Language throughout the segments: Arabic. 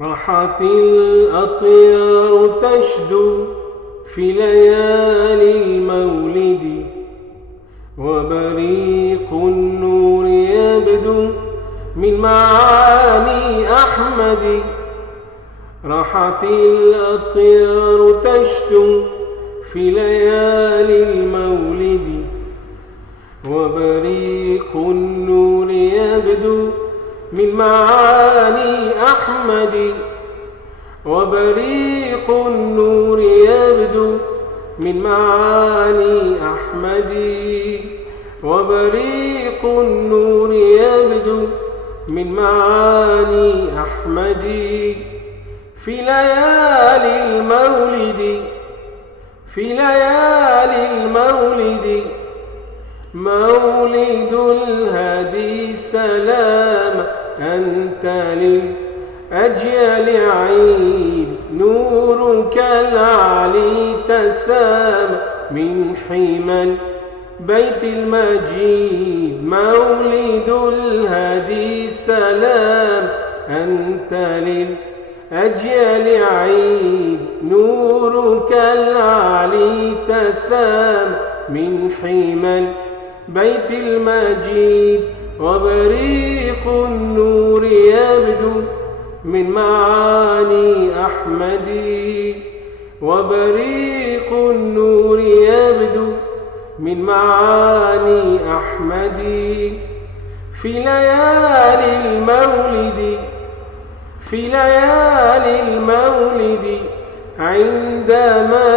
راحت الأطيار تشدو في ليالي المولد، وبريق النور يبدو من معاني أحمد. راحت الأطيار تشدو في ليالي المولد، وبريق النور يبدو من معاني أحمد. وبريق النور يبدو من معاني أحمد. وبريق النور يبدو من معاني أحمد. في ليالي المولد، في ليالي المولد، مولد الهادي سلام أنت للأجيال عيد. نورك العلي تسام من حمى بيت المجيد. مولد الهادي سلام أنت للأجيال عيد. نورك العلي تسام من حمى بيت المجيد. وبريق النور يبدو من معاني أحمد. وبريق النور يبدو من معاني أحمد. في ليالي المولد، في ليالي المولد، عندما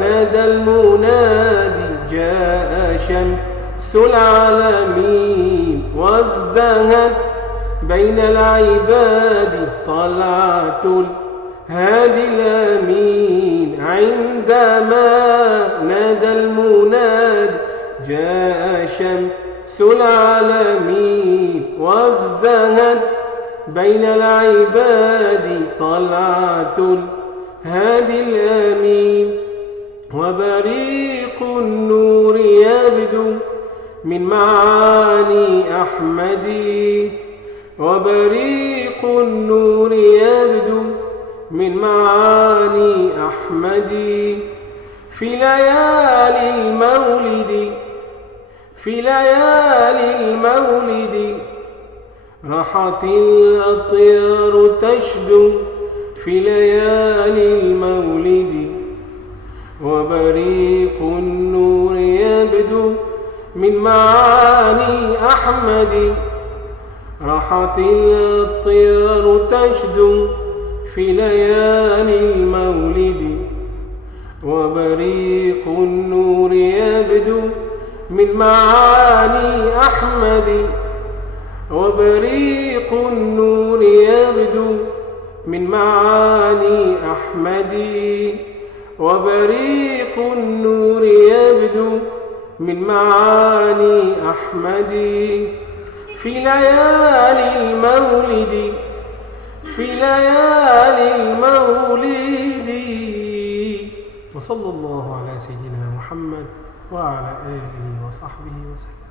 نادى المنادي جاء شمس العالمين، وازدهت بين العباد طلعت الهادي الأمين. عندما نادى المنادي جاء شمس العالمين، وازدهت بين العباد طلعت الهادي الأمين. وبريق النور يبدو من معاني أحمد. وبريق النور يبدو من معاني أحمد. في ليالي المولد، في ليالي المولد، راحت الأطيار تشدو في ليالي المولد، وبريق النور يبدو من معاني أحمد. راحت الأطيار تشدو في ليالي المولد، وبريق النور يبدو من معاني أحمد. وبريق النور يبدو من معاني أحمد. وبريق النور يبدو من معاني أحمد. في ليالي المولد، في ليالي المولد. وصلى الله على سيدنا محمد وعلى آله وصحبه وسلم.